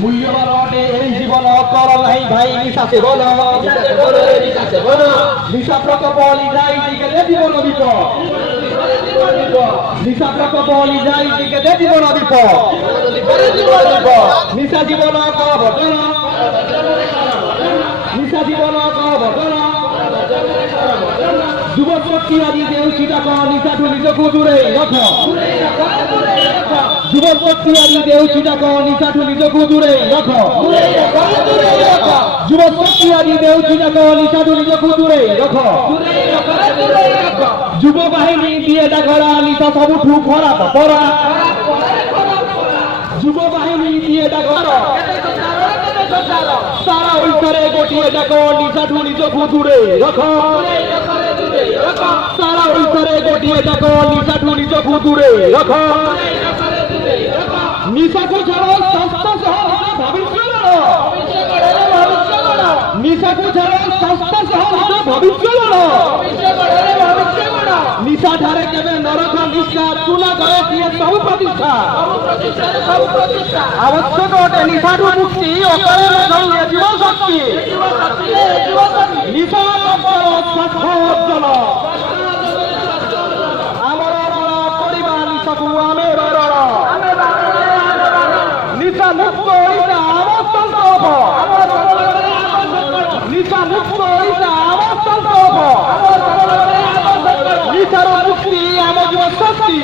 মূল্যবান অটে এই জীবন কর নাই ভাই নিশা সেবন নিশা প্রকল্প লিজাই দিকে দে জীবন বিপদ নিশা প্রকল্প লিজাই দিকে দে জীবন বিপদ নিশা জীবন কবচন নিশা জীবন কবচন যুবক শক্তি আদি দেউচিটা ক নিশাঠু নিজকু দূরে রখ যুবক শক্তি আদি দেউচিটা ক নিশাঠু নিজকু দূরে রখ যুবক শক্তি আদি দেউচিটা ক নিশাঠু নিজকু দূরে রখ যুব বাহিনী দিয়ে ডাকরা নিশা সবুঠু খরাপ পরা যুব বাহিনী দিয়ে ডাকরা সারা ঐশ্বরে গোটিয়ে ডাক নিশাঠু নিজকু দূরে রখ সারা ঐশ্বরে গোটিয়ে ডাক নিশাঠু নিজকু দূরে রখ নিশাকে ছাড়া স্বাস্থ্য সহ ভবিষ্যৎ নিশাকে ছাড়া স্বাস্থ্য সহ ভবিষ্যৎ নিশা ধারে কেবে নরক নিষ্ঠা চুলা করে দিয়ে ସବୁ ପ୍ରତିଷ୍ଠା ଆବଶ୍ୟକ ଅଟେ ନିଶାଠୁ ମୁକ୍ତି ଅକାଳେ ଜୀବ ଶକ୍ତି ନିଶା ଅର୍ଜନ ଆମର କରିବା ନିଶାକୁ ଆମେ ନିଶା ମୁକ୍ତ ଓଡ଼ିଶା ଆମ ସଂକଳ୍ପ ନିଶା ମୁକ୍ତ ଓଡ଼ିଶା ଆମ ସଂକଳ୍ପ ନିଶାର ମୁକ୍ତି ଆମ ଯୁବ ଶକ୍ତି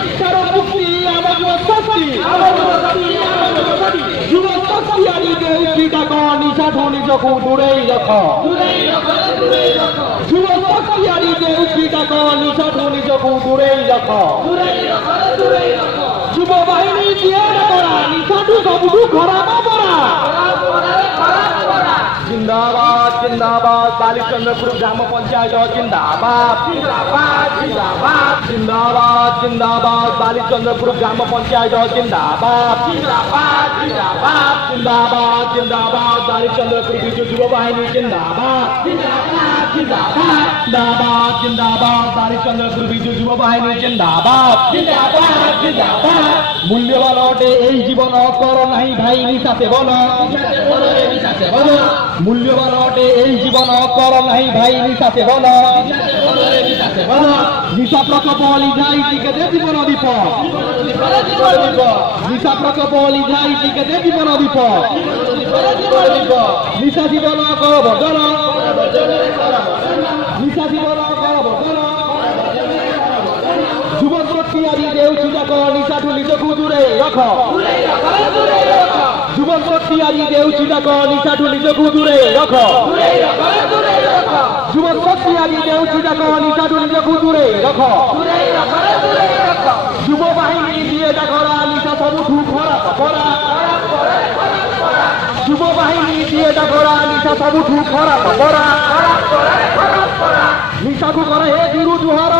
ନିଶାର ମୁକ୍ତି ଆମ ଯୁବ ଶକ୍ତି ଯୁବ ଶକ୍ତି ଆଜି ଦେଉଛି ଡାକ ନିଶାଠୁ ନିଜକୁ ଦୂରେଇ ରଖ ଯୁବ ଶକ୍ତି ଆଜି ଦେଉଛି ଡାକ ନିଶାଠୁ ନିଜକୁ ଦୂରେଇ ରଖ যুব বাহিনী দিয়ে করা নিশাঠু সবুঠু খরাপ পড়া জিন্দাবাদ জিন্দাবাদ বালিচন্দ্রপুর গ্রাম পঞ্চায়েত জিন্দাবাদ জিন্দাবাদ জিন্দাবাদ জিন্দাবাদ বালিচন্দ্রপুর গ্রাম পঞ্চায়েত জিন্দাবাদ জিন্দাবাদ জিন্দাবাদ জিন্দাবাদ জিন্দাবাদ বালিচন্দ্রপুর বিজু যুব বাহিনী জিন্দাবাদ জিন্দাবাদ জিন্দাবাদ জিন্দাবাদ বালিচন্দ্রপুর বিজু যুব বাহিনী জিন্দাবাদ জিন্দাবাদ জিন্দাবাদ মূল্যবান অটে এই জীবন কর নাই ভাই নিশা সেবন মূল্যবান অটে এই জীবন কর নাই ভাই নিশা সেবন নিশা প্রকল্প লিজাই দিকে দে জীবন বিপদ নিশা প্রকল্প লিজাই দিকে দে জীবন বিপদ নিশা জীবন কবচন নিশা জীবন কবচন যুবক শক্তি আদি দেউছি ডাক নিশাঠু নিজকু দূরে রখ যুবক শক্তি আদি দেউছি ডাক নিশাঠু নিজকু দূরে রখ যুবক শক্তি আদি দেউছি ডাক নিশাঠু নিজকু দূরে রখ যুব বাহিনী দিয়ে ডাকরা নিশা সবুঠু খরাপ পরা যুব বাহিনী দিয়ে ডাকরা নিশা সবুঠু খরাপ পরা নিশাকু করে হে গুরু জুহার